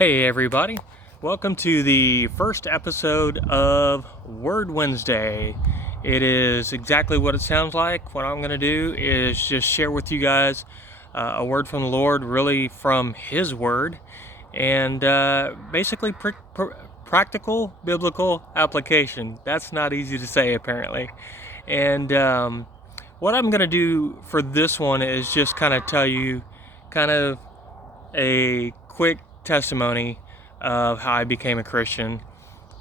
Hey everybody, welcome to the first episode of Word Wednesday. It is exactly what it sounds like. What I'm going to do is just share with you guys a word from the Lord, really from His Word, and basically practical biblical application. That's not easy to say apparently. And what I'm going to do for this one is just kind of tell you kind of a quick testimony of how I became a Christian.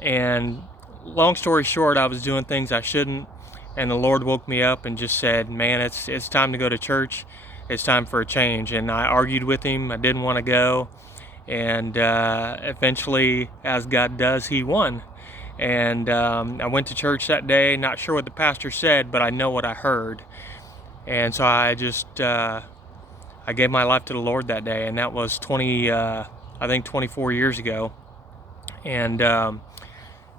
And long story short, I was doing things I shouldn't, and the Lord woke me up and just said, man, it's time to go to church. It's time for a change. And I argued with him. I didn't want to go. And eventually, as God does, he won. And I went to church that day, not sure what the pastor said, but I know what I heard. And so I just I gave my life to the Lord that day, and that was 24 years ago. And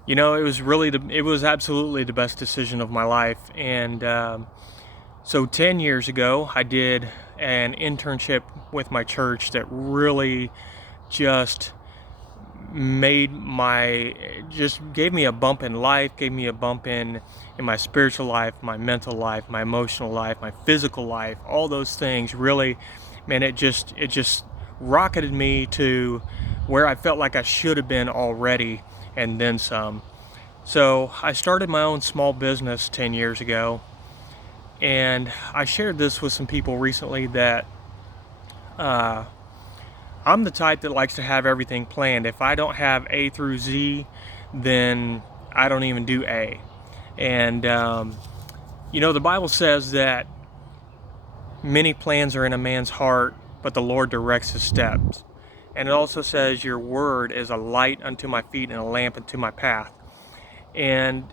it was absolutely the best decision of my life. And so 10 years ago, I did an internship with my church that really just gave me a bump in life, gave me a bump in my spiritual life, my mental life, my emotional life, my physical life. All those things really, man, it just rocketed me to where I felt like I should have been already, and then some. So I started my own small business 10 years ago, and I shared this with some people recently that I'm the type that likes to have everything planned. If I don't have A through Z, then I don't even do A. And the Bible says that many plans are in a man's heart, but the Lord directs his steps. And it also says your word is a light unto my feet and a lamp unto my path. And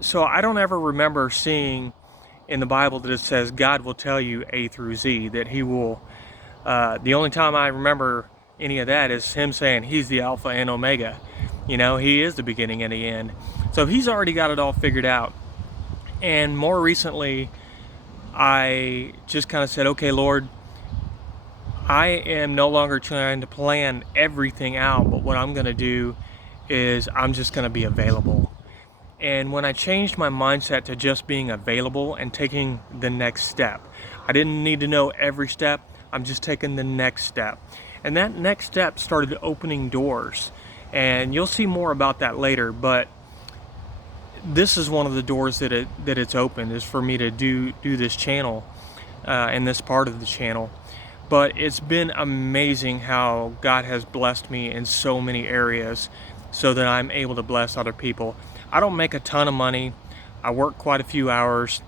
so I don't ever remember seeing in the Bible that it says God will tell you A through Z, that he will. The only time I remember any of that is him saying he's the Alpha and Omega. He is the beginning and the end. So he's already got it all figured out. And more recently, I just kind of said, okay, Lord, I am no longer trying to plan everything out, but what I'm going to do is I'm just going to be available. And when I changed my mindset to just being available and taking the next step, I didn't need to know every step. I'm just taking the next step. And that next step started opening doors. And you'll see more about that later, but this is one of the doors that it's opened, is for me to do this channel and this part of the channel. But it's been amazing how God has blessed me in so many areas so that I'm able to bless other people. I don't make a ton of money. I work quite a few hours.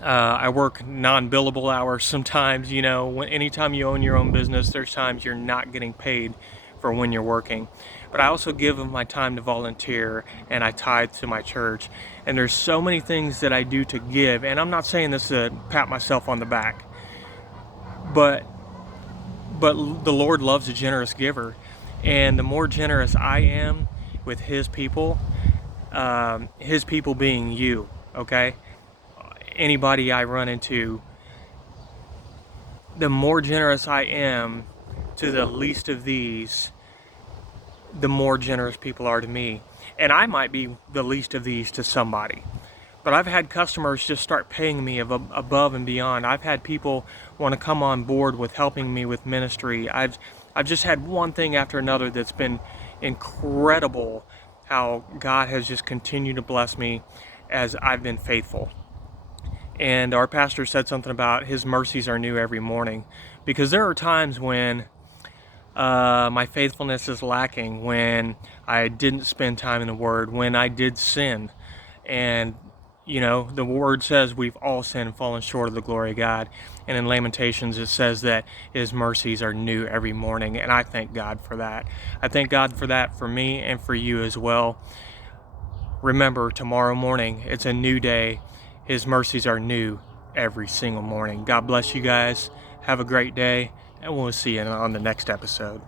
I work non-billable hours sometimes. Anytime you own your own business, there's times you're not getting paid for when you're working. But I also give of my time to volunteer, and I tithe to my church. And there's so many things that I do to give. And I'm not saying this to pat myself on the back, but the Lord loves a generous giver. And the more generous I am with his people being you, okay? Anybody I run into, the more generous I am to the least of these, the more generous people are to me. And I might be the least of these to somebody. But I've had customers just start paying me above and beyond. I've had people want to come on board with helping me with ministry. I've just had one thing after another that's been incredible, how God has just continued to bless me as I've been faithful. And our pastor said something about his mercies are new every morning, because there are times when my faithfulness is lacking, when I didn't spend time in the Word, when I did sin. And the Word says we've all sinned and fallen short of the glory of God. And in Lamentations, it says that his mercies are new every morning. And I thank God for that. I thank God for that for me and for you as well. Remember, tomorrow morning, it's a new day. His mercies are new every single morning. God bless you guys. Have a great day, and we'll see you on the next episode.